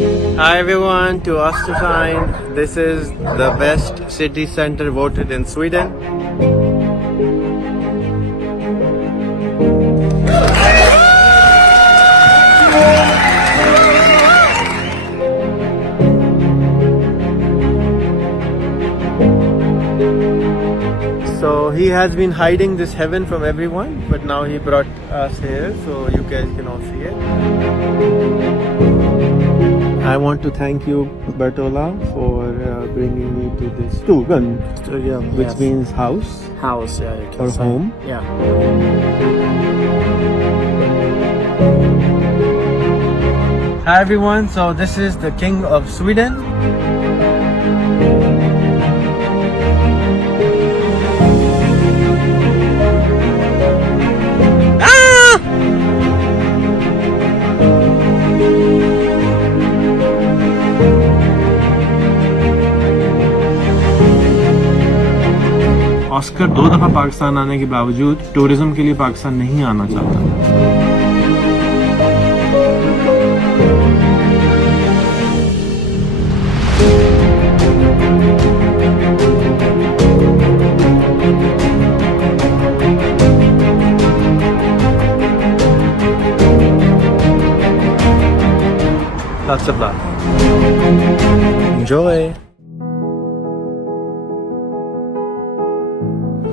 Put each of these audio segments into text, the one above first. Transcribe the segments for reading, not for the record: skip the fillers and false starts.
Hi everyone, to us to find, this is the best city center voted in Sweden. So he has been hiding this heaven from everyone, but now he brought us here so you guys can all see it. I want to thank you, Bertola, for bringing me to this stugan, which yes. means house House, yeah, you can or say. home. Yeah. Hi everyone, so this is the King of Sweden. Oscar 2 दफा पाकिस्तान आने के बावजूद tourism के लिए पाकिस्तान नहीं आना चाहता। Lots of love. Enjoy.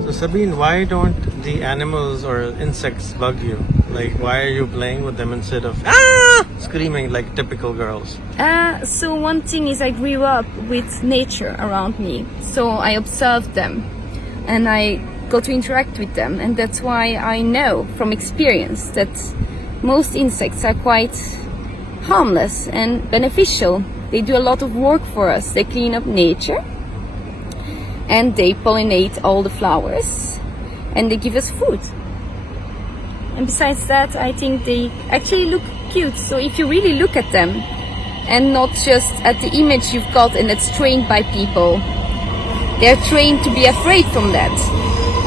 So Sabine, why don't the animals or insects bug you? Like, why are you playing with them instead of screaming like typical girls? So one thing is I grew up with nature around me, so I observed them and I got to interact with them, and that's why I know from experience that most insects are quite harmless and beneficial. They do a lot of work for us. They clean up nature and they pollinate all the flowers and they give us food. And besides that, I think they actually look cute. So if you really look at them and not just at the image you've got and it's trained by people, they're trained to be afraid from that.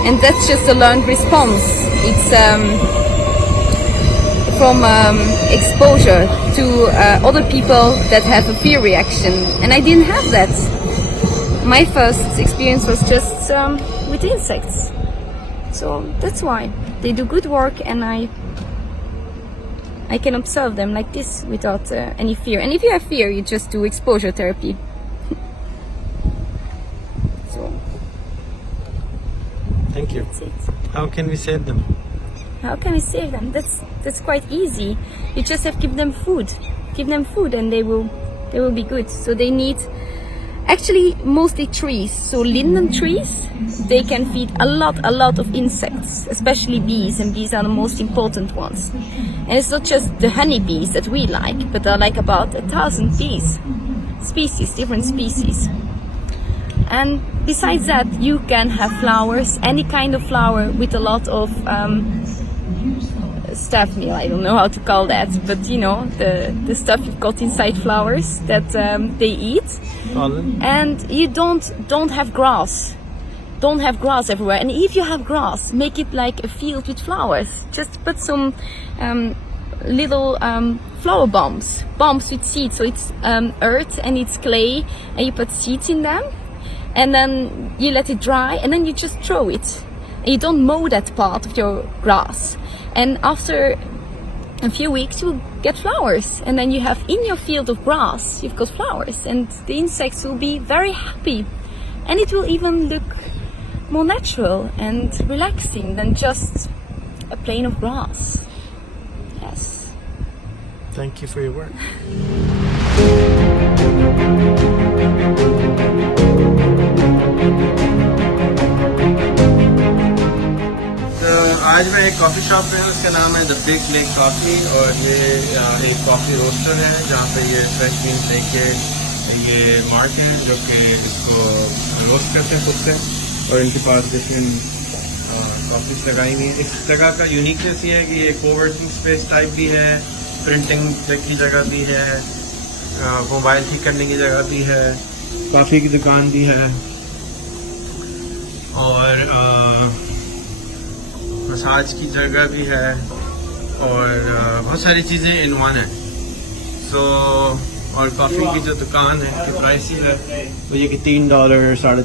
And that's just a learned response. It's from exposure to other people that have a fear reaction. And I didn't have that. My first experience was just with insects. So that's why they do good work, and I can observe them like this without any fear. And if you have fear, you just do exposure therapy. So Thank you. that's it. How can we save them? How can we save them? That's quite easy. You just have to give them food. Give them food and they will be good. So they need actually mostly trees. So linden trees, they can feed a lot of insects, especially bees, and bees are the most important ones. And it's not just the honeybees that we like, but there are like about 1,000 bees, different species. And besides that, you can have flowers, any kind of flower with a lot of staff meal. I don't know how to call that, but you know, the stuff you've got inside flowers that they eat. Pollen? And you don't have grass. Don't have grass everywhere. And if you have grass, make it like a field with flowers. Just put some little flower bombs with seeds. So it's earth and it's clay, and you put seeds in them, and then you let it dry, and then you just throw it. And you don't mow that part of your grass. And after a few weeks, you'll get flowers, and then you have in your field of grass, you've got flowers, and the insects will be very happy, and it will even look more natural and relaxing than just a plain of grass. Yes. Thank you for your work. आज मैं एक coffee shop पे हूँ, उसका नाम है the big lake coffee, और ये एक कॉफ़ी रोस्टर है जहाँ पे ये फ्रेश बीन्स लेके ये मार्क हैं जो कि इसको रोस्ट करते हैं खुद से, और इनके पास डिफरेंट कॉफ़ीज लगाई हुई हैं। इस जगह का यूनिकनेस ये है कि ये कोवर्किंग स्पेस टाइप भी है, प्रिंटिंग की जगह भी है, मोबाइल ठीक करने की जगह भी है, कॉफ़ी की दुकान भी है, और मसाज की जगह भी है, और बहुत सारी चीज़ें इन वन है। सो और कॉफ़ी की जो दुकान है जो प्राइसी है वो ये कि $3,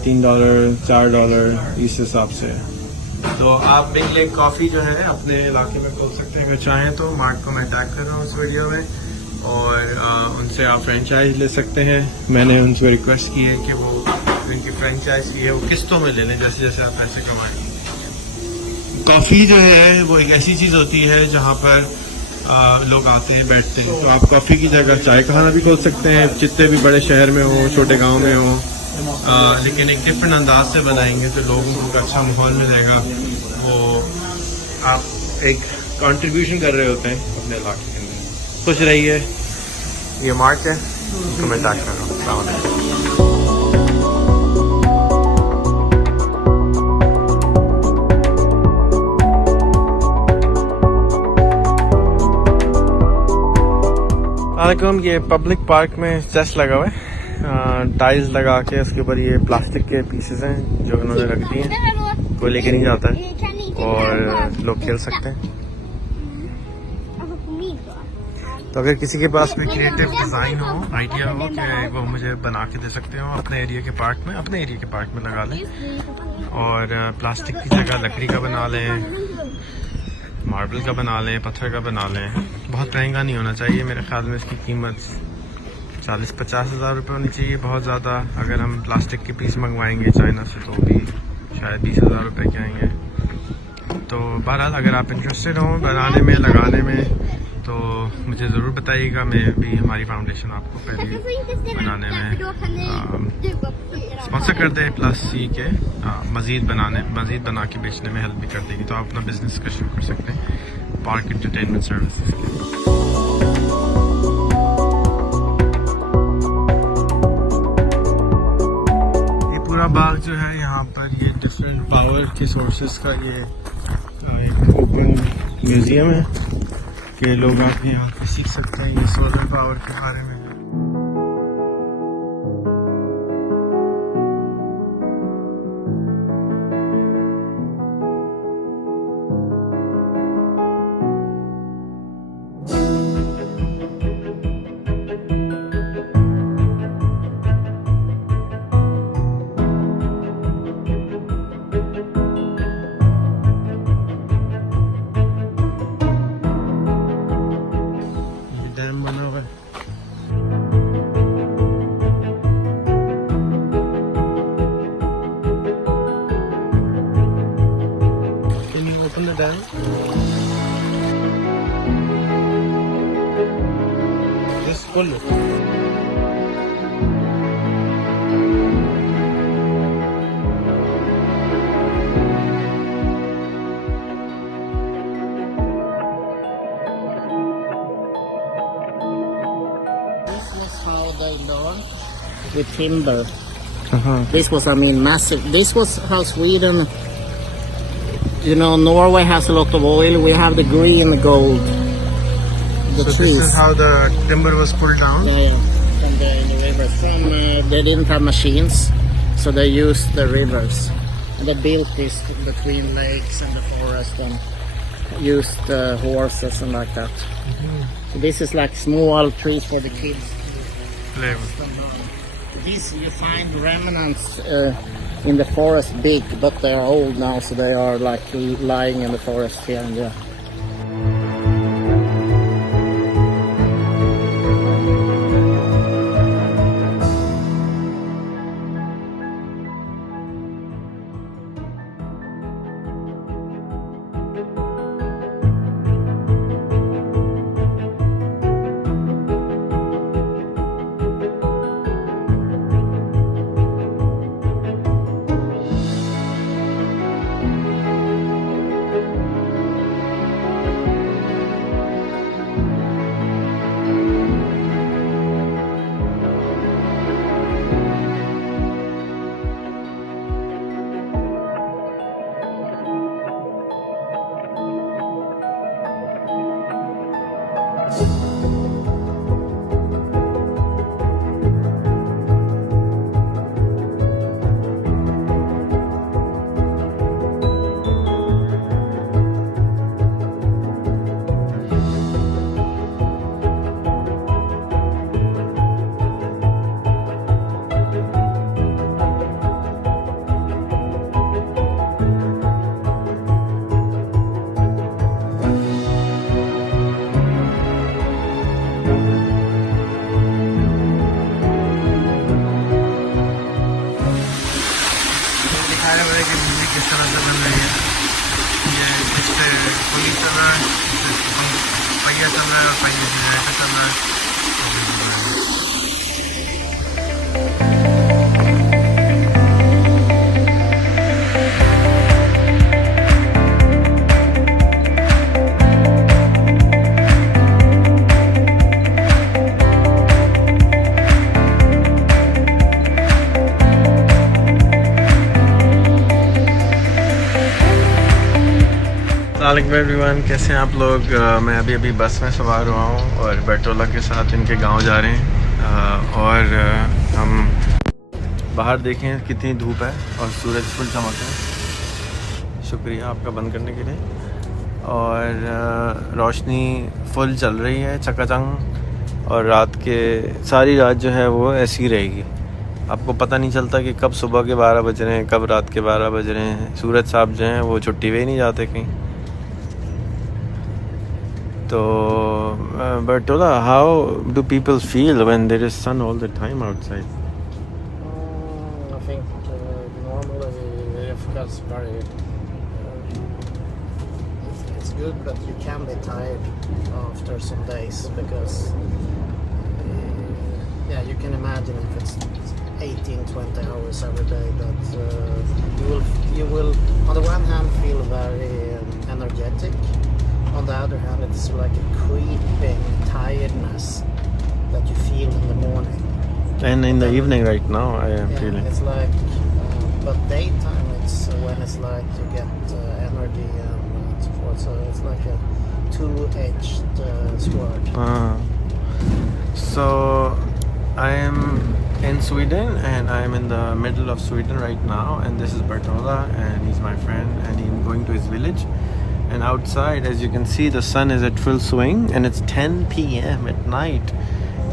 $3.5, $4 इस हिसाब से है। तो आप बिग लेग कॉफ़ी जो है अपने इलाके में खोल सकते हैं अगर चाहें तो। मार्क को मैं टैग कर रहा हूँ उस वीडियो में, और उनसे आप फ्रेंचाइज ले सकते हैं। मैंने उनसे रिक्वेस्ट की है कि वो उनकी फ्रेंचाइज की है वो किस्तों में ले लें जैसे जैसे आप पैसे कमाएंगे। कॉफ़ी जो है वो एक ऐसी चीज़ होती है जहाँ पर लोग आते हैं बैठते हैं, तो आप कॉफ़ी की जगह चाय खाना भी खोल सकते हैं, जितने भी बड़े शहर में हो छोटे गांव में हो, लेकिन एक डिफरेंट अंदाज से बनाएंगे तो लोगों को अच्छा माहौल मिलेगा। वो आप एक कंट्रीब्यूशन कर रहे होते हैं अपने इलाके के अंदर। खुश रहिए। ये मार्क है, इसको मैं टैग कर रहा हूँ। अस्सलाम वालेकुम। वालेकुम। ये पब्लिक पार्क में चेस्ट लगा हुआ है, टाइल्स लगा के उसके ऊपर ये प्लास्टिक के पीसेस हैं जो उन्होंने रख दिए हैं, कोई लेके नहीं जाता है और लोग खेल सकते हैं। तो अगर किसी के पास कोई क्रिएटिव डिज़ाइन हो, आइडिया हो कि वो मुझे बना के दे सकते हो अपने एरिया के पार्क में लगा लें, और प्लास्टिक की जगह लकड़ी का बना लें, मार्बल का बना लें, पत्थर का बना लें। बहुत महंगा नहीं होना चाहिए, मेरे ख्याल में इसकी कीमत 40-50 हज़ार रुपये होनी चाहिए, बहुत ज़्यादा। अगर हम प्लास्टिक के पीस मंगवाएंगे चाइना से तो भी शायद 20 हज़ार रुपये के आएंगे। तो बहरहाल अगर आप इंटरेस्टेड हों बनाने में, लगाने में, तो मुझे ज़रूर बताइएगा। मैं भी हमारी फाउंडेशन आपको पहले बनाने में स्पॉन्सर कर दे, प्लस सी के मज़ीद बना के बेचने में हेल्प भी कर देगी, तो आप अपना बिजनेस का शुरू कर सकते हैं पार्क एंटरटेनमेंट सर्विसेज के। ये पूरा बाग जो है यहाँ पर ये डिफरेंट पावर के सोर्सेज का ये एक ओपन म्यूजियम है कि लोग आके यहाँ पे सीख सकते हैं ये सोलर पावर के बारे में। डैम बना हुआ है। Can you open the dam? Just pull it. How they learn with timber. This was, massive. This was how Sweden, Norway has a lot of oil. We have the green gold. The So trees. this is how the timber was pulled down? Yeah, from the rivers. They didn't have machines, so they used the rivers. And they built this between lakes and the forest and used horses and like that. So this is like small trees for the kids. This you find remnants in the forest big, but they are old now, so they are like lying in the forest here and there. इस तरह से बन रही है। ये इससे पुली चल रहा है, पहिया चल रहा है और पहिए से ऐसा चल रहा है। अस्सलाम एवरीवन, कैसे हैं आप लोग। मैं अभी बस में सवार हुआ हूँ और बर्टोला के साथ इनके गांव जा रहे हैं। और हम बाहर देखें कितनी धूप है और सूरज फुल चमक है। शुक्रिया आपका बंद करने के लिए। और रोशनी फुल चल रही है चकाचौंध, और रात के सारी रात जो है वो ऐसी ही रहेगी। आपको पता नहीं चलता कि कब सुबह के 12 बज रहे हैं, कब रात के 12 बज रहे हैं। सूरज साहब जो हैं वो छुट्टी पे ही नहीं जाते कहीं। तो Bertola, how do people feel when there is sun all the time outside? I think normally it feels very. It's good, but you can be tired after some days because you can imagine if it's 18-20 hours every day that you will on the one hand feel very energetic. On the other hand, it's like a creeping tiredness that you feel in the morning. And in the evening right now, I am feeling. It's like, but daytime, it's when it's like you get energy and so forth. So it's like a two-edged sword. So I am in Sweden, and I am in the middle of Sweden right now. And this is Bertola, and he's my friend, and I'm going to his village. And outside, as you can see, the sun is at full swing, and it's 10 p.m. at night,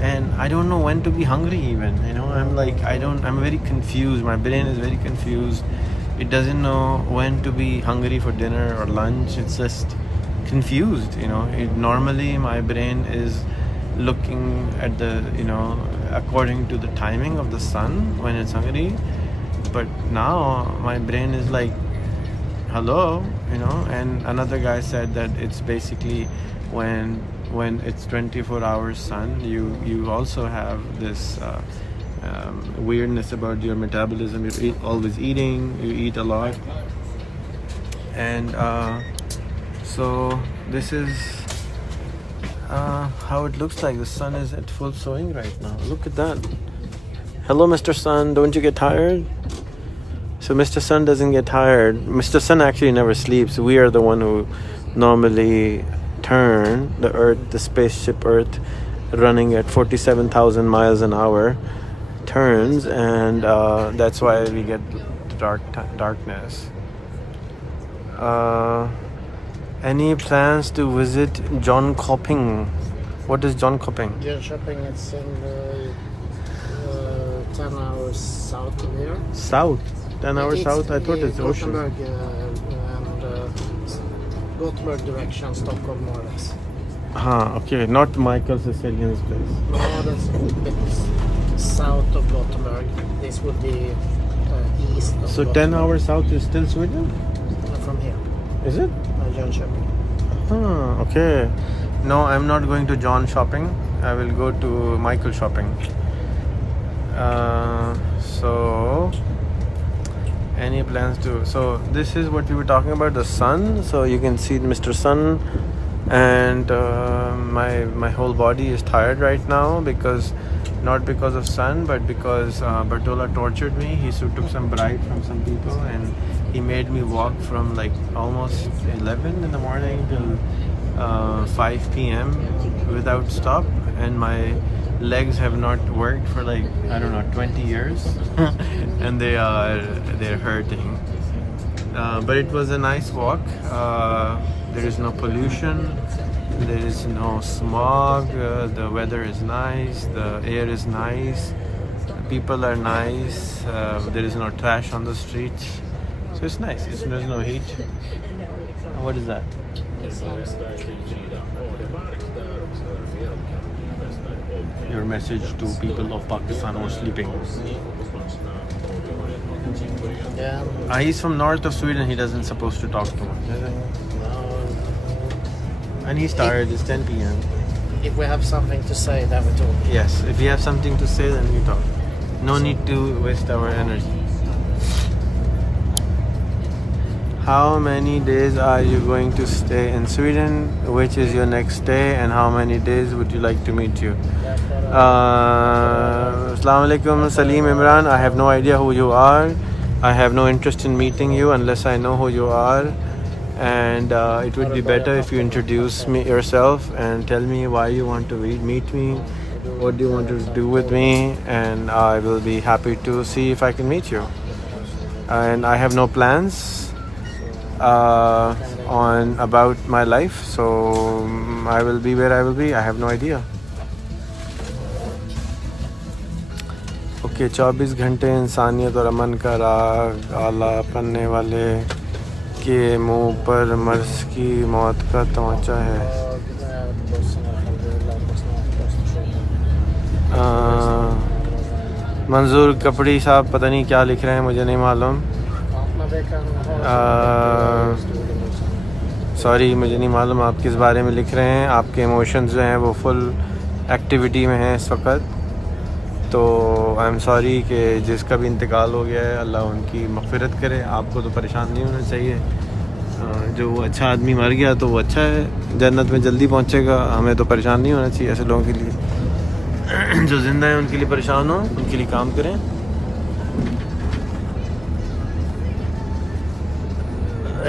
and I don't know when to be hungry even, you know. I'm very confused. My brain is very confused. It doesn't know when to be hungry for dinner or lunch. It's just confused, you know. Normally my brain is looking at the, you know, according to the timing of the sun when it's hungry, but now my brain is like, hello, you know. And another guy said that it's basically when it's 24 hours sun, you also have this weirdness about your metabolism. You're always eating, you eat a lot, and so this is how it looks like. The sun is at full swing right now. Look at that. Hello, Mr. Sun, don't you get tired? So Mr. Sun doesn't get tired. Mr. Sun actually never sleeps. We are the one who normally turn the Earth, the spaceship Earth, running at 47,000 miles an hour, turns, and that's why we get darkness. Any plans to visit John Copping? What is John Copping? Jönköping, it's in 10 hours south of here. South? 10 hours south? I thought it's ocean. And Gothenburg direction, Stockholm more or less. Okay. Not Michael Sicilian's place. No, that's a bit south of Gothenburg. This would be east of So Gothenburg. 10 hours south is still Sweden? From here. Is it? Jönköping. Okay. No, I'm not going to John shopping. I will go to Michael shopping. So any plans to, so this is what we were talking about, the sun. So you can see Mr. Sun, and my whole body is tired right now, because not because of sun, but because Bertola tortured me. He took some bribe from some people, and he made me walk from like almost 11 in the morning till 5 p.m. without stop, and my legs have not worked for like, I don't know, 20 years and they're hurting, but it was a nice walk. There is no pollution, there is no smog, the weather is nice, the air is nice, people are nice, there is no trash on the streets, so it's nice. There's no heat. What is that? Your message to people of Pakistan who are sleeping. Yeah. He's from north of Sweden. He doesn't supposed to talk too much. And he's tired. It's 10 p.m. If we have something to say, then we talk. Yes, if you have something to say, then we talk. No need to waste our energy. How many days are you going to stay in Sweden? Which is your next stay, and how many days would you like to meet you? Assalamu alaikum, Salim Imran. I have no idea who you are. I have no interest in meeting you unless I know who you are. And it would be better if you introduce me yourself and tell me why you want to meet me, what do you want to do with me, and I will be happy to see if I can meet you. And I have no plans on about my life, so I will be where I will be. I have no idea. Okay, 24 घंटे इंसानियत और अमन का राग आला पन्ने वाले के मुंह पर मर्ज की मौत का तमाचा है. मंजूर कपड़ी साहब पता नहीं क्या लिख रहे हैं, मुझे नहीं मालूम. सॉरी, मुझे नहीं मालूम आप किस बारे में लिख रहे हैं. आपके इमोशंस जो हैं वो फुल एक्टिविटी में हैं इस वक्त. तो आई एम सॉरी कि जिसका भी इंतकाल हो गया है, अल्लाह उनकी मग़फ़िरत करे. आपको तो परेशान नहीं होना चाहिए. जो अच्छा आदमी मर गया तो वो अच्छा है, जन्नत में जल्दी पहुंचेगा. हमें तो परेशान नहीं होना चाहिए ऐसे लोगों के लिए. जो ज़िंदा हैं उनके लिए परेशान हो, उनके लिए काम करें.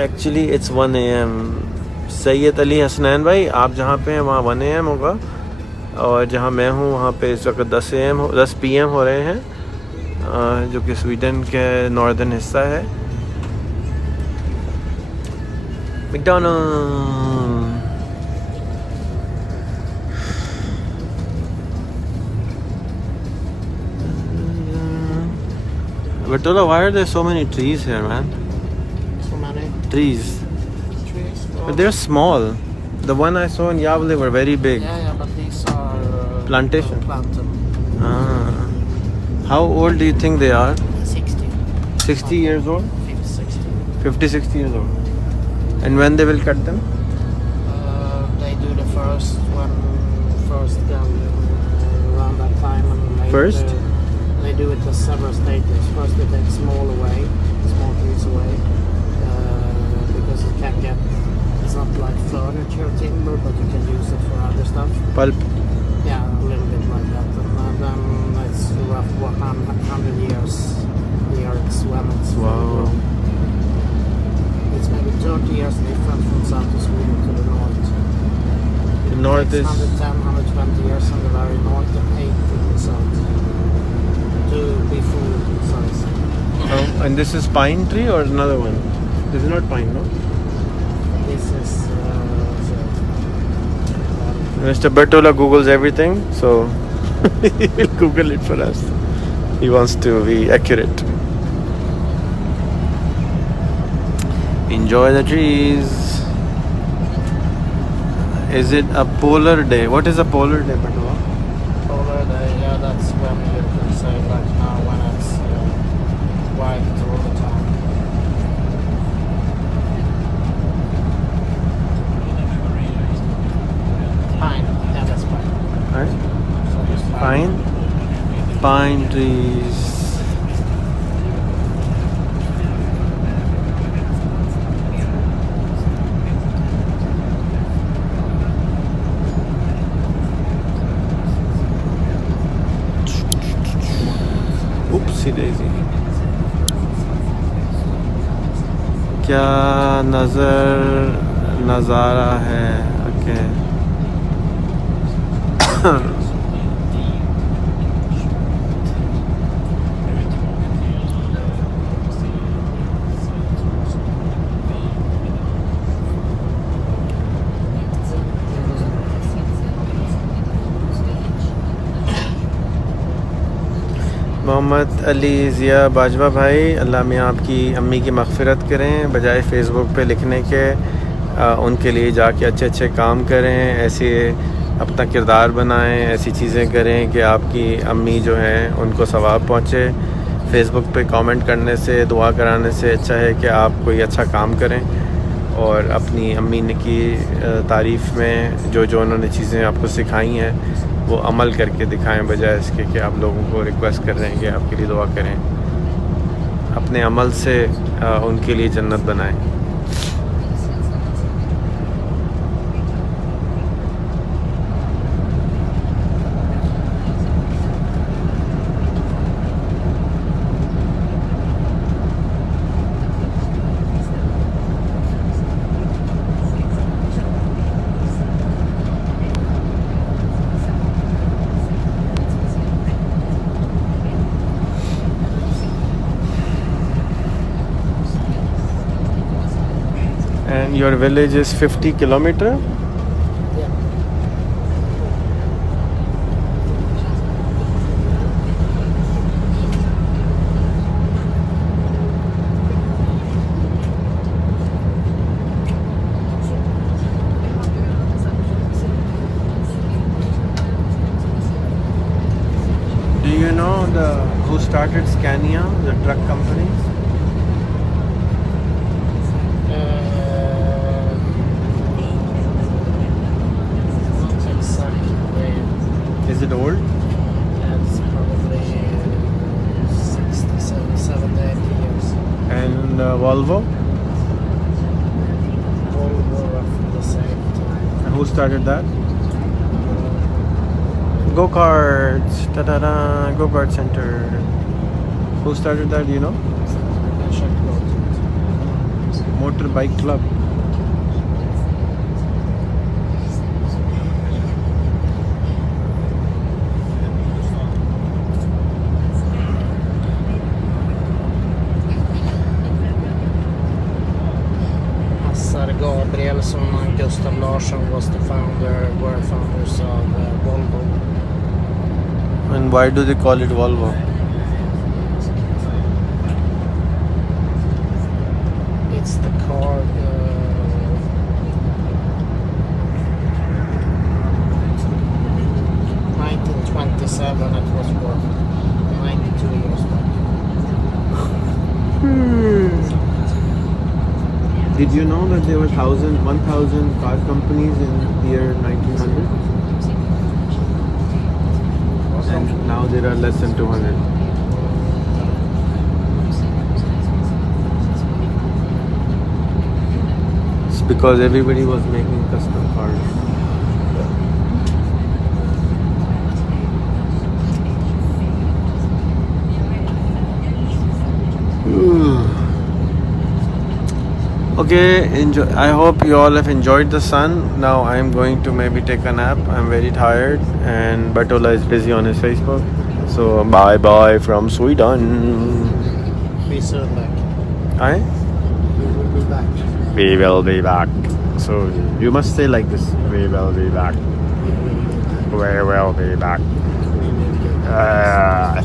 Actually it's 1 AM. Syed Ali Hasnain भाई, आप जहाँ पे हैं वहाँ 1 AM होगा, और जहाँ मैं हूँ वहाँ पे इस वक्त 10 PM हो रहे हैं, जो कि स्वीडन के नॉर्दर्न हिस्सा है. McDonald. Bertola, why are there so many trees here, man? So many Trees. trees. But they're small. The one I saw in Yavle were very big. Yeah, but these are Plantation. Planted. How old do you think they are? 60. 60 years old? 50, 60. 50, 60 years old. And when they will cut them? They do the first gun around that time, and First? They do it in several stages. First they take small trees away, because it can get. It's not like furniture timber, but you can use it for other stuff. Pulp. Yeah, a little bit like that. And then it's rough 100 years here. It's when it's Wow. It's maybe 30 years different from south of Sweden to the north. The north It's is 110, 120 years on the very north and 80 in the south. To be full size. and this is pine tree or another one? This is not pine, no? This is Mr. Bertola Googles everything, so he will Google it for us. He wants to be accurate. Enjoy the trees. Is it a polar day? What is a polar day, Bertola? polar day. Yeah, that's when you can say like now when it's white all the time. Pine. Yeah, that's pine. Right? So just Pine trees. Oopsie daisy. क्या नज़ारा है. Okay. Mohammad Ali Zia Bajwa भाई, अल्लाह मियाँ आपकी अम्मी की मग़फ़िरत करें. बजाय फ़ेसबुक पे लिखने के उनके लिए जाके अच्छे अच्छे काम करें, ऐसे अपना किरदार बनाएं, ऐसी चीज़ें करें कि आपकी अम्मी जो हैं उनको सवाब पहुँचे. फेसबुक पे कमेंट करने से, दुआ कराने से अच्छा है कि आप कोई अच्छा काम करें और अपनी अम्मी ने की तारीफ़ में जो जो उन्होंने चीज़ें आपको सिखाई हैं वो अमल करके दिखाएं, बजाय इसके कि आप लोगों को रिक्वेस्ट कर रहे हैं कि आपके लिए दुआ करें। अपने अमल से उनके लिए जन्नत बनाएं। And your village is 50 kilometer? Yeah. Do you know who started Scania, the truck company? Not exactly. Is it old? It's probably 67, 70 years. And Volvo? Volvo roughly the same time. And who started that? Go-karts, da-da-da, go-kart center. Who started that, do you know? I checked out. Motorbike club. Assar Gabrielsson and Gustav Larsson were founders of Volvo. And why do they call it Volvo? It's the car. 1927 it was born. 92 years back. Did you know that there were 1,000 car companies in the year 1900? And now there are less than 200. It's because everybody was making custom cars. Okay, enjoy. I hope you all have enjoyed the sun. Now I am going to maybe take a nap. I'm very tired and Batola is busy on his Facebook. So bye bye from Sweden. Be soon back. I? We will be back. We will be back. So you must say like this. We will be back. We will be back.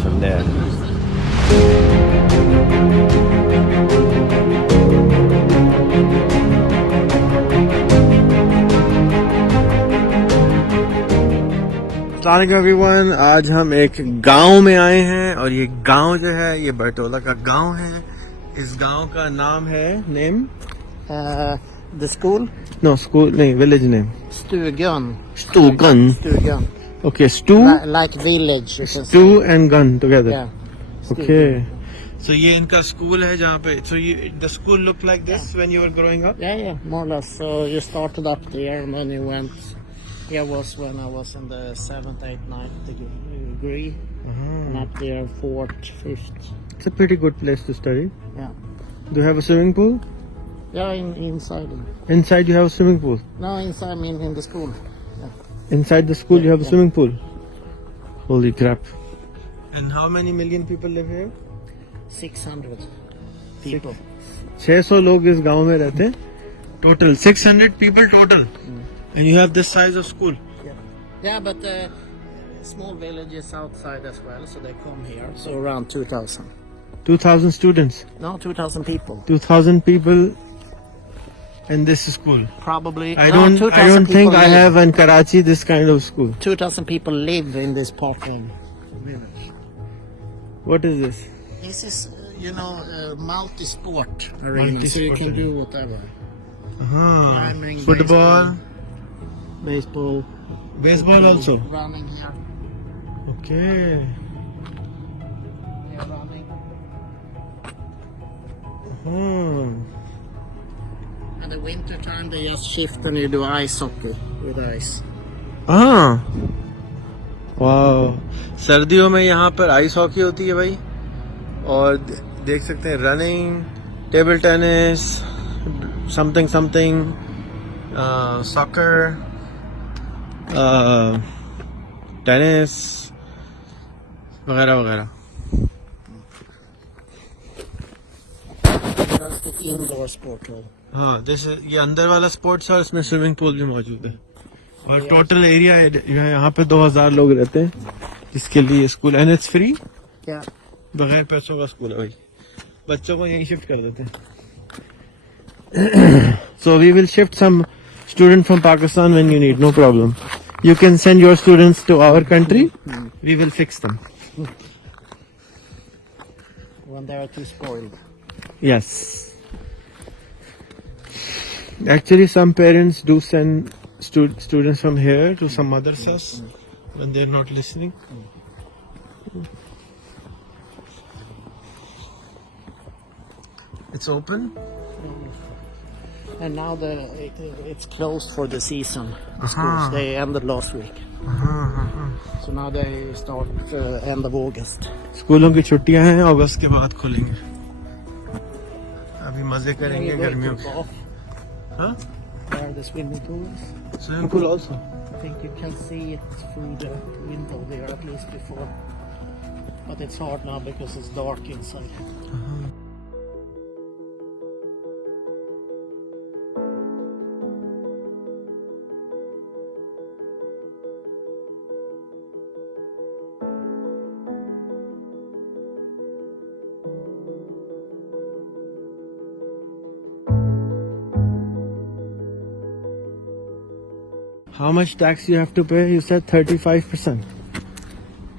From there. अस्सलाम everyone, आज हम एक गांव में आए हैं और ये गांव जो है ये बटोला का गांव है। इस गांव का नाम है The school? नो स्कूल नहीं, village name Stugan. Stugan. Okay, Like village. You can Stu say. and gun together. Yeah. Okay. So ये इनका स्कूल है जहाँ पे. So the school looked like this when you were growing up? Yeah, more or less. So you started up there and then you went. Here was when I was in the 7th, 8th, 9th degree. And up there 4th, 5th. It's a pretty good place to study. Yeah. Do you have a swimming pool? Yeah, inside. Inside you have a swimming pool? No, inside, I mean in the school. Yeah. Inside the school you have a Yeah. swimming pool? Holy crap. And how many million people live here? 600 people. 600 लोग इस गांव में रहते हैं. Total 600 people total. And you have this size of school. Yeah, but small villages outside as well, so they come here. So around 2,000. 2,000 students. No, 2,000 people. 2,000 people in this school. Probably. I no, don't 2,000 think people I live. have in Karachi this kind of school. 2,000 people live in this part of village. What is this? This is, multi-sport arena, so you can do whatever. Climbing, Football, baseball, baseball also. running here. Okay. Yeah, running. And the winter time they just shift and you do ice hockey with ice. हाँ, वाह, सर्दियों में यहाँ पर ice hockey होती है भाई, और देख सकते हैं running, table tennis, something something, soccer, tennis वगैरह वगैरह. That's the indoor sport hall. हाँ, जैसे ये अंदर वाला स्पोर्ट्स है और इसमें स्विमिंग पूल भी मौजूद है, और टोटल एरिया यहाँ पे 2000 लोग रहते हैं, जिसके लिए school, and it's free, Yeah. बगैर पैसों का स्कूल है भाई. बच्चों को यहीं शिफ्ट कर देते हैं. So we will shift some student from Pakistan when you need, no problem. You can send your students to our country. We will fix them. When they are too spoiled. Yes. Actually, some parents do send students from here to some madrasas when they're not listening. It's open. And now it's closed for the season. The schools, they ended last week. So now they start end of August. स्कूलों की छुट्टियां हैं, अगस्त के बाद खुलेंगे. अभी मजे करेंगे गर्मियों के. हाँ? Where are the swimming pools? Swimming pool also. I think you can see it through the window there, at least before. But it's hard now because it's dark inside. How much tax you have to pay? You said 35%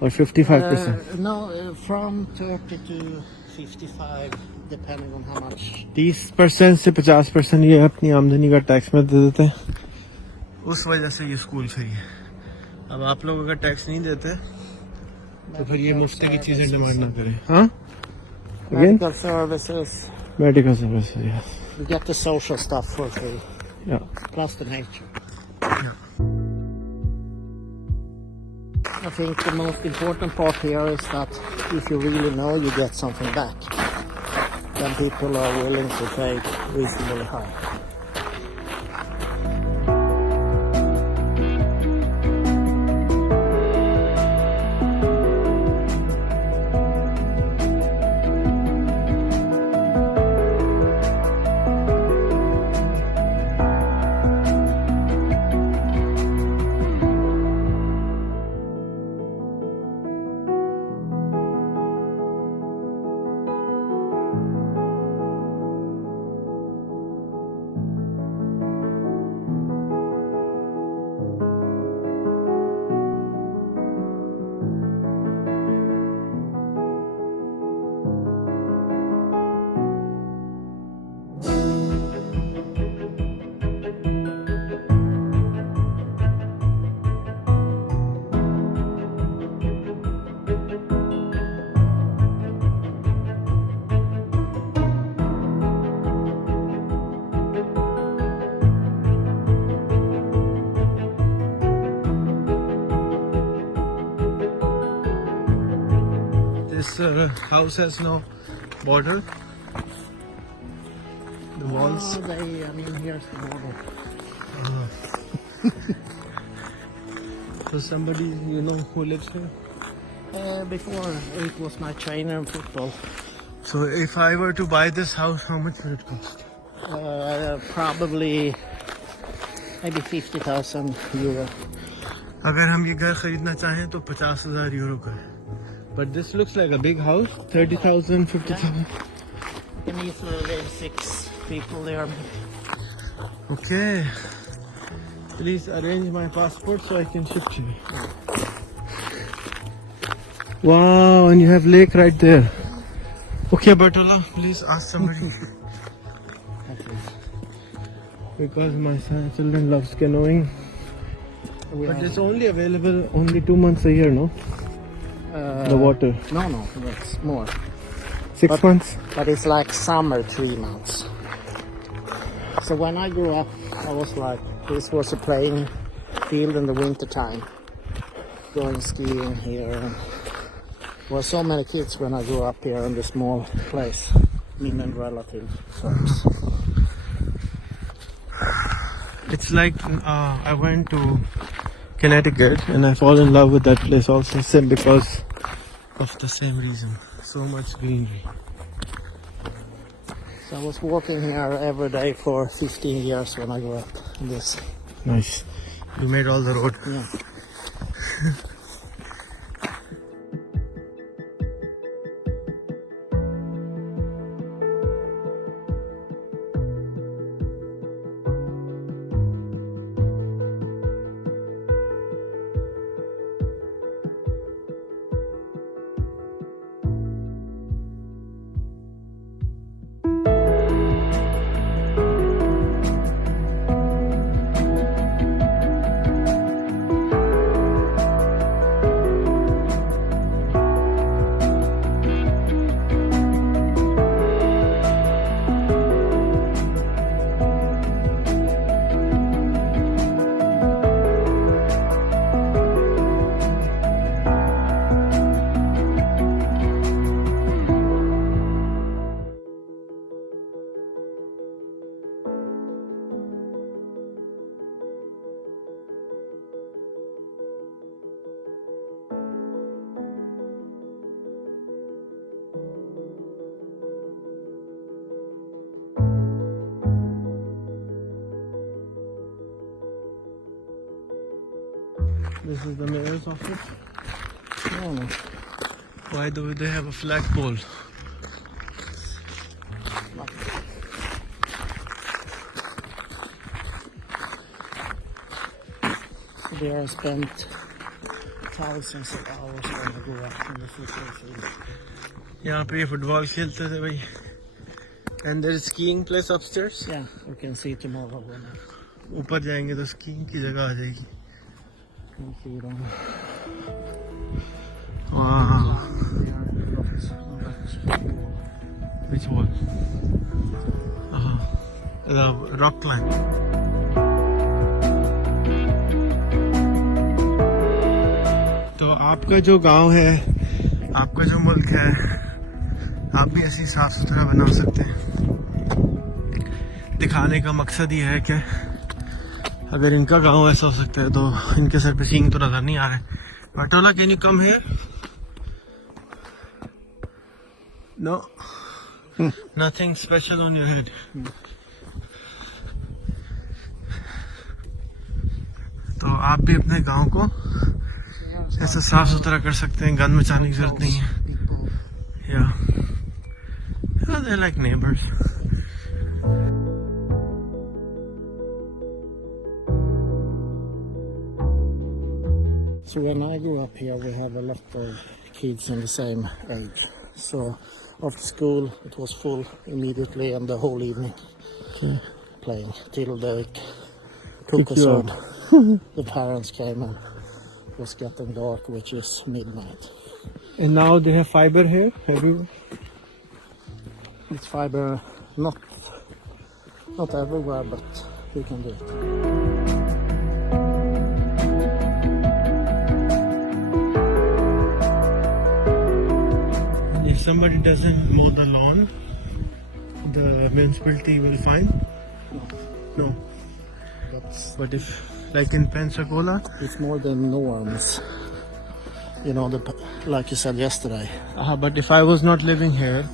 or 55%. No, from 30 to 55, depending on how much. 30% से 50% ये अपनी आमदनी का tax में दे देते हैं. उस वजह से ये स्कूल फ्री है. अब आप लोग अगर टैक्स नहीं देते तो फिर ये मुफ्त की चीजें डिमांड ना करें. हाँ? Medical services. Medical services, yes. You get the social stuff for free. Yeah. Plus the nature. Yeah. I think the most important part here is that if you really know, you get something back. Then people are willing to pay reasonably high. This house has no border. The walls. Oh, here's the border. So somebody who lives here. Before it was my trainer in football. So if I were to buy this house, how much would it cost? Probably maybe 50,000 euro. अगर हम ये घर खरीदना चाहें तो 50,000 euro का है. But this looks like a big house. 30,000, 50,000. You can easily live 6 people there. Okay. Please arrange my passport so I can ship to you. Wow, and you have lake right there. Okay, Bertola, please ask somebody. Because my children loves canoeing. But it's only available only 2 months a year, no? The water. No, that's more. 6 months? But it's like summer 3 months. So when I grew up, I was like, this was a playing field in the winter time. Going skiing here. And there were so many kids when I grew up here in this small place. Me and relative folks. It's like I went to Connecticut and I fall in love with that place also, same because of the same reason. So much greenery. So I was walking here every day for 15 years when I grew up in this. Nice. You made all the road. Yeah. This is the mayor's office. No. Why do they have a flagpole? There I spent thousands of hours when I grew up in the football field. यहाँ पे football खेलते थे भाई. And there is skiing place upstairs. Yeah, we can see tomorrow when I ऊपर जाएंगे तो skiing की जगह आ जाएगी. can see it on. Wow. Which wall? The rock climb. तो आपका जो गांव है, आपका जो मुल्क है, आप भी ऐसी साफ सुथरा बना सकते हैं. दिखाने का मकसद ये है कि अगर इनका गांव ऐसा हो सकता है तो इनके सर पे सींग तो नजर नहीं आ रहे. Bertola, can you come here? No. Nothing special on your head. तो आप भी अपने गांव को ऐसा साफ सुथरा कर सकते हैं. गंद मचाने की जरूरत नहीं है. Yeah, they're like neighbors. So when I grew up here, we had a lot of kids in the same age. So after school, it was full immediately and the whole evening playing till they took us home. The parents came and it was getting dark, which is midnight. And now they have fiber here everywhere. It's fiber, not everywhere, but we can do it. If somebody doesn't mow the lawn, the municipality will fine? No. But if, like in Pensacola? It's more than norms. You know, like you said yesterday. But if I was not living here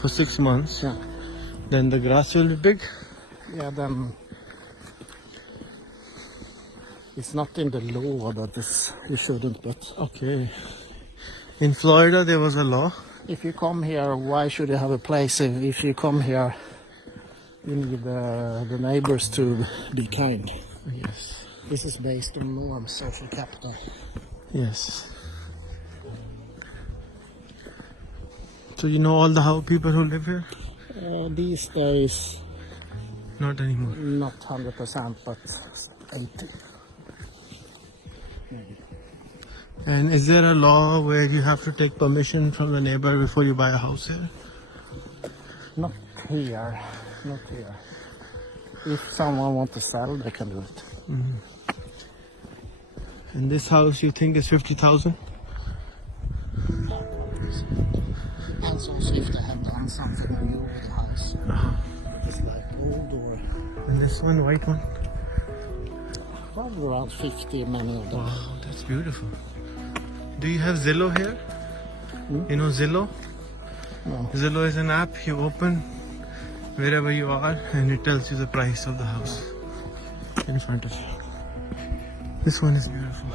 for 6 months, Yeah. then the grass will be big? Yeah, then it's not in the law that you shouldn't, but Okay. In Florida, there was a law. if you come here, why should you have a place? If you come here, you need the neighbors to be kind. Yes. This is based on norms, social capital. Yes. So you know all the people who live here? These days, Not anymore. not 100%, but 80. And is there a law where you have to take permission from the neighbor before you buy a house here? Not here. Not here. If someone wants to sell, they can do it. And this house you think is 50,000? Depends also if they have done something new with the house. It's like old or And this one, white one? probably around 50, many of them. Wow, that's beautiful. Do you have Zillow here? You know Zillow? No. Zillow is an app you open wherever you are and it tells you the price of the house in front of you. This one is beautiful.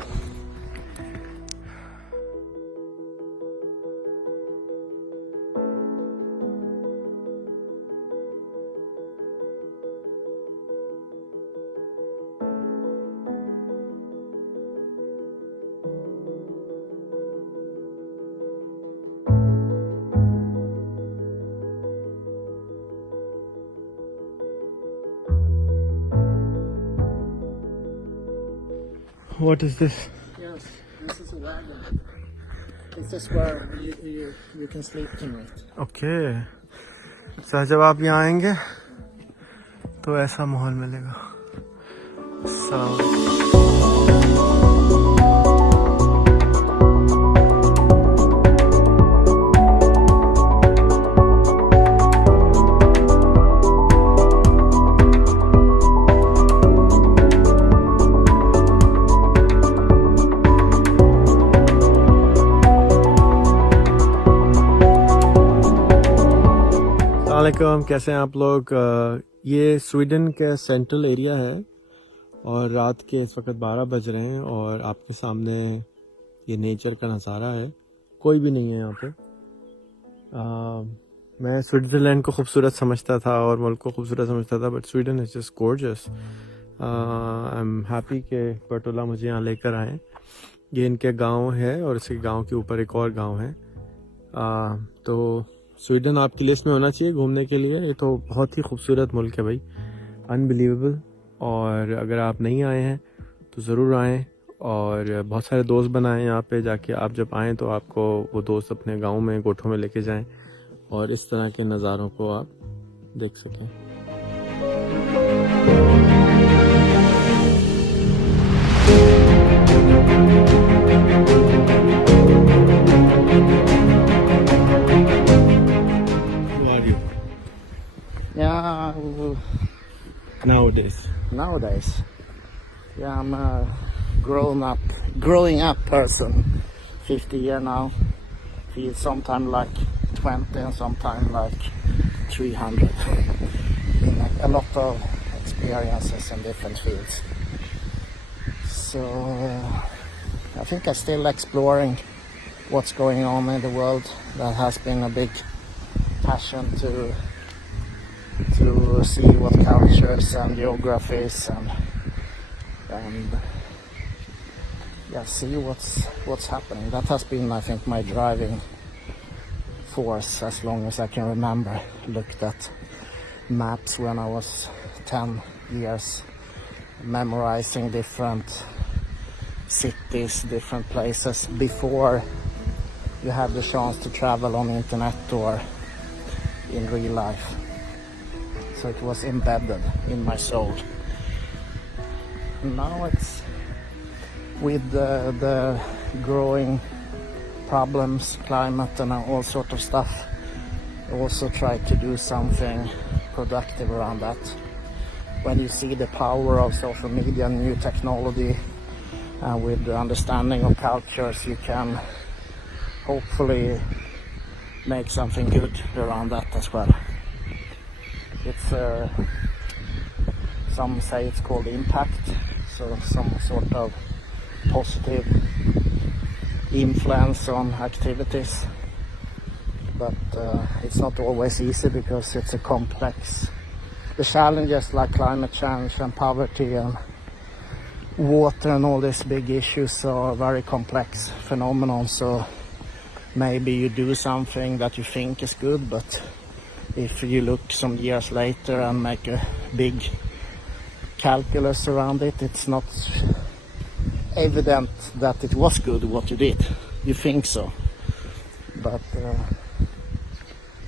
What is this? Yes, this is a wagon. This is where you can sleep tonight. Okay. So जब आप यहाँ आएंगे तो ऐसा माहौल मिलेगा. अस्सलामुअलैकुम, कैसे हैं आप लोग? ये स्वीडन का सेंट्रल एरिया है और रात के इस वक्त 12 बज रहे हैं और आपके सामने ये नेचर का नज़ारा है. कोई भी नहीं है यहाँ पे. मैं स्विट्ज़रलैंड को खूबसूरत समझता था और मुल्क को खूबसूरत समझता था, but Sweden is just gorgeous. I am happy कि बटोला मुझे यहाँ लेकर आए. ये इनके गांव है और इसके गांव के ऊपर एक और गांव है. तो स्वीडन आपकी लिस्ट में होना चाहिए घूमने के लिए. ये तो बहुत ही खूबसूरत मुल्क है भाई, अनबिलीवेबल. और अगर आप नहीं आए हैं तो ज़रूर आएँ और बहुत सारे दोस्त बनाएं यहाँ पे जाके. आप जब आएँ तो आपको वो दोस्त अपने गांव में गोठों में लेके जाएं और इस तरह के नज़ारों को आप देख सकें. Yeah, Nowadays. Yeah, I'm a growing up person. 50 years now. Feel sometimes like 20 and sometimes like 300. Like a lot of experiences in different fields. So I think I'm still exploring what's going on in the world. That has been a big passion to see what cultures and geographies and see what's happening. That has been, I think, my driving force as long as I can remember. Looked at maps when I was 10 years, memorizing different cities, different places before you have the chance to travel on the internet or in real life. So it was embedded in my soul. Now it's with the growing problems, climate and all sort of stuff. I also try to do something productive around that. When you see the power of social media and new technology, with the understanding of cultures, you can hopefully make something good around that as well. It's some say it's called impact, so some sort of positive influence on activities, but it's not always easy because it's a complex. The challenges like climate change and poverty and water and all these big issues are very complex phenomenon, so maybe you do something that you think is good, but if you look some years later and make a big calculus around it, it's not evident that it was good what you did. You think so, but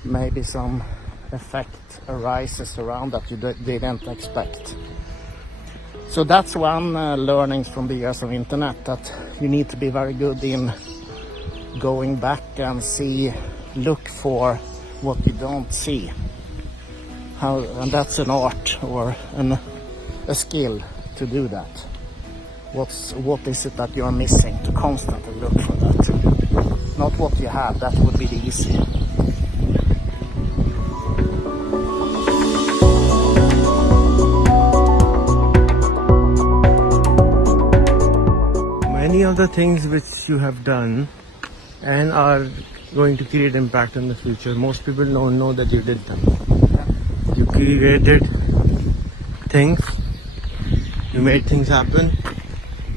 maybe some effect arises around that you didn't expect. So that's one learnings from the years of internet, that you need to be very good in going back and look for what you don't see. And that's an art or a skill to do that. What is it that you are missing, to constantly look for that? Not what you have, that would be the easy. Many of the things which you have done and are going to create impact in the future, most people don't know that you did them. You created things, you made things happen.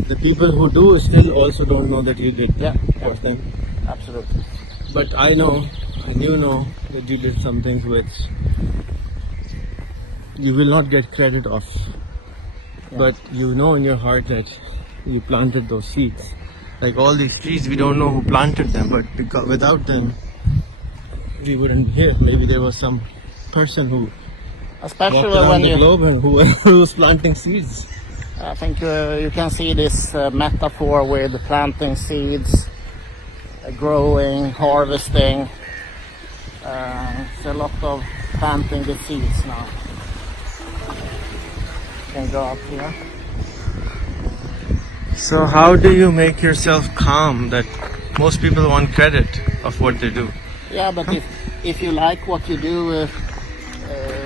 The people who do still also don't know that you did for them. Absolutely. But I know, and you know, that you did some things which you will not get credit of. But you know in your heart that you planted those seeds. Like all these trees, we don't know who planted them, but because without them, we wouldn't be here. Maybe there was some person who Especially walked around when the you, globe and who was planting seeds. I think you can see this metaphor with planting seeds, growing, harvesting. It's a lot of planting the seeds now. You can go up here. So how do you make yourself calm that most people want credit of what they do? Yeah, but if you like what you do,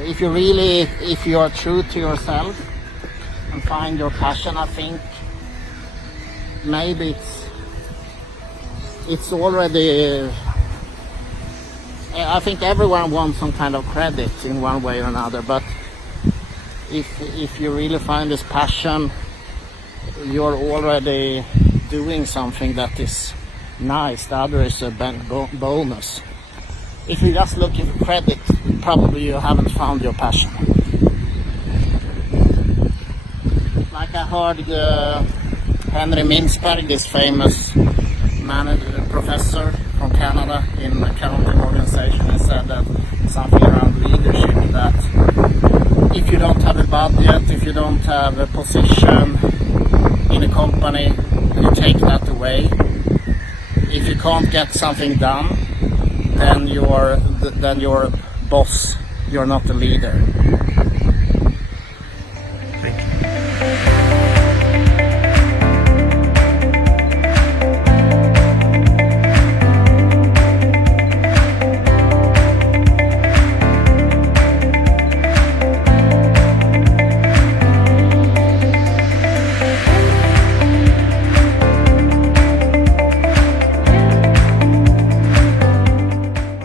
if you are true to yourself and find your passion, I think maybe it's already. I think everyone wants some kind of credit in one way or another, but if you really find this passion, you're already doing something that is nice. The other is a bonus. If you're just looking for credit, probably you haven't found your passion. Like I heard Henry Mintzberg, this famous professor from Canada in the accounting organization, and said that something around leadership, that if you don't have a budget, if you don't have a position in a company, you take that away. If you can't get something done, then you're a boss. You're not a leader. Thank you.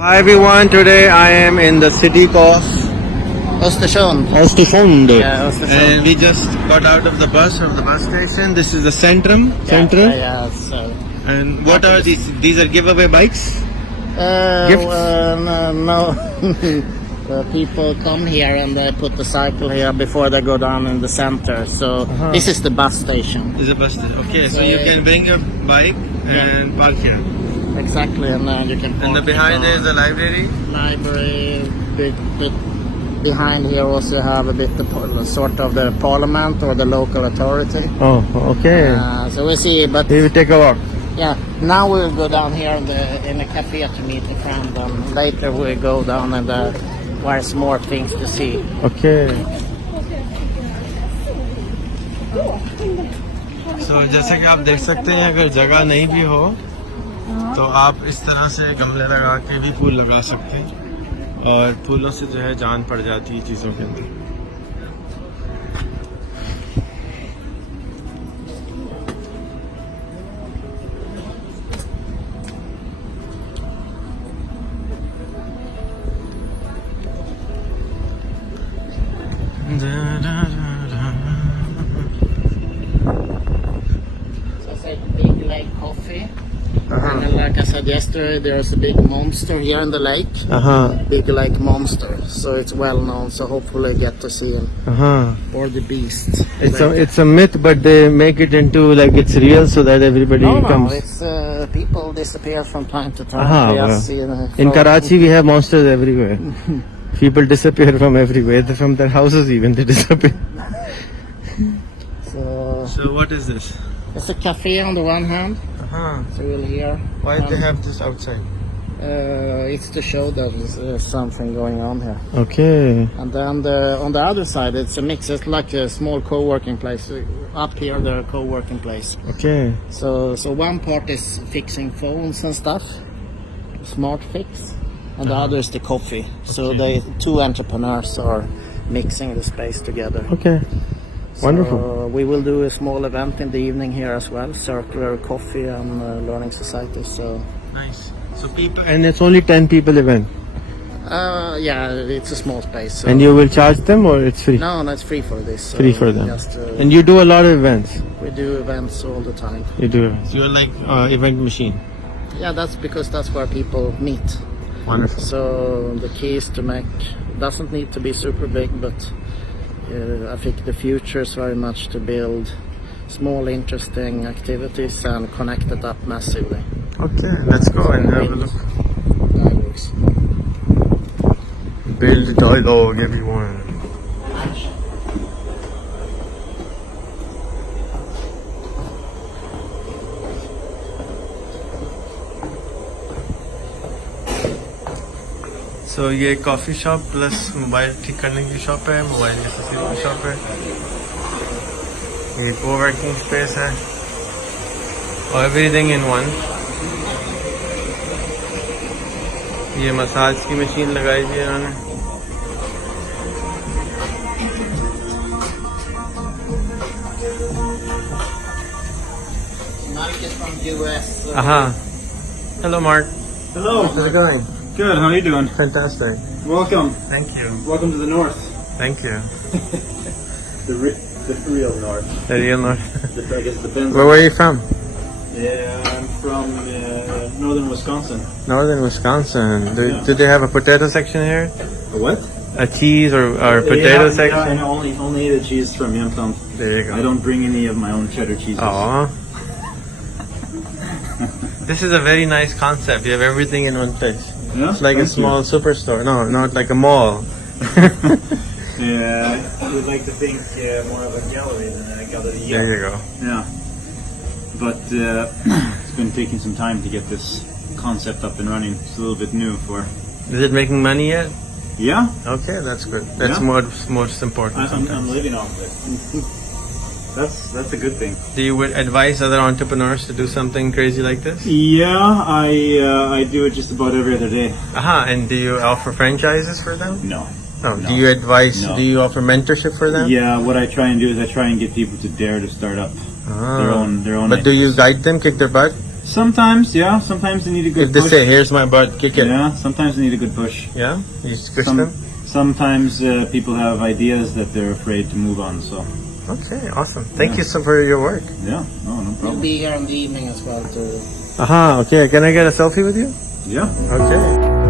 Hi everyone, today I am in the city called Östersund. Yeah, Östersund. and we just got out of the bus station. This is the Centrum. Yeah, so. And what are these? These are giveaway bikes? Gifts? No. People come here and they put the cycle here before they go down in the center. So this is the bus station. This is a bus station. Okay, so you can bring your bike and park here. Exactly, and you can park. And the behind there is the library. Bit behind here also have a bit sort of the parliament or the local authority. Oh, okay. So we see, but We will take a walk. yeah, now we'll go down here in the cafe to meet a friend, and later we'll go down and there's more things to see. Okay. So जैसे कि आप देख सकते हैं, अगर जगह नहीं भी हो तो आप इस तरह से गमले लगा के भी फूल लगा सकते हैं, और फूलों से जो है जान पड़ जाती है चीज़ों के अंदर. So I said big lake coffee, and then, like I said, yesterday there was a big monster here in the lake. Big lake monster. So it's well known. So hopefully get to see him. Or the beast. It's a myth, but they make it into like it's real so that everybody comes. No, it's people disappear from time to time. In Karachi, we have monsters everywhere. People disappear from everywhere, from their houses even they disappear. So what is this? It's a cafe on the one hand. So you'll hear. Why do they have this outside? It's to show that there's something going on here. Okay. And then on the other side, it's a mix. It's like a small co-working place. Up here, there are co-working place. Okay. So one part is fixing phones and stuff, smart fix, and the other is the coffee. So they two entrepreneurs are mixing the space together. Okay. Wonderful. So we will do a small event in the evening here as well, circular coffee and learning society. So nice. So people, and it's only 10 people event. yeah, it's a small space. So And you will charge them or it's free? no, it's free for this. So Free for them. Just, And you do a lot of events. we do events all the time. You do. So you're like event machine. Yeah, that's because that's where people meet. Wonderful. So the key is to make, doesn't need to be super big, but I think the future is very much to build small interesting activities and connect it up massively. Okay, let's go and have a look. Dialogues. Build dialogue, everyone. So ये coffee shop plus mobile ठीक करने की shop है, mobile accessory की shop है, ये coworking space है, और एवरीथिंग इन वन. ये मसाज की मशीन लगाई थी इन्होंने. Mark is from US. Hello Mark. Hello. How's it going? Good. How are you doing? Fantastic. Welcome. Thank you. Welcome to the north. Thank you. The real north. The real north. I guess it depends. Where were you from? Yeah, I'm from northern Wisconsin. Northern Wisconsin. Do they have a potato section here? A what? A cheese or potato Yeah, section? I only eat the cheese from Jämtland. There you go. I don't bring any of my own cheddar cheeses. Aww. This is a very nice concept. You have everything in one place. Yeah, It's like a thank small superstore. No, not like a mall. Yeah, I would like to think more of a gallery than a gallery. There you go. Yeah. But it's been taking some time to get this concept up and running. It's a little bit new for. Is it making money yet? Yeah, Okay, that's good. That's Yeah. most important. I'm sometimes. living off it. That's a good thing. Do you would advise other entrepreneurs to do something crazy like this? Yeah, I do it just about every other day. And do you offer franchises for them? No. No. No. Do you advise? No. Do you offer mentorship for them? Yeah, what I try and do is I try and get people to dare to start up their own. But do you guide them, kick their butt? Sometimes, yeah. Sometimes they need a good If they push. say, "Here's my butt, kick it," Yeah, sometimes they need a good push. yeah, you just push Some- them. Sometimes people have ideas that they're afraid to move on. So Okay, awesome. Thank you so for your work. yeah, no We'll problem. be here in the evening as well to Okay. Can I get a selfie with you? Yeah. Okay.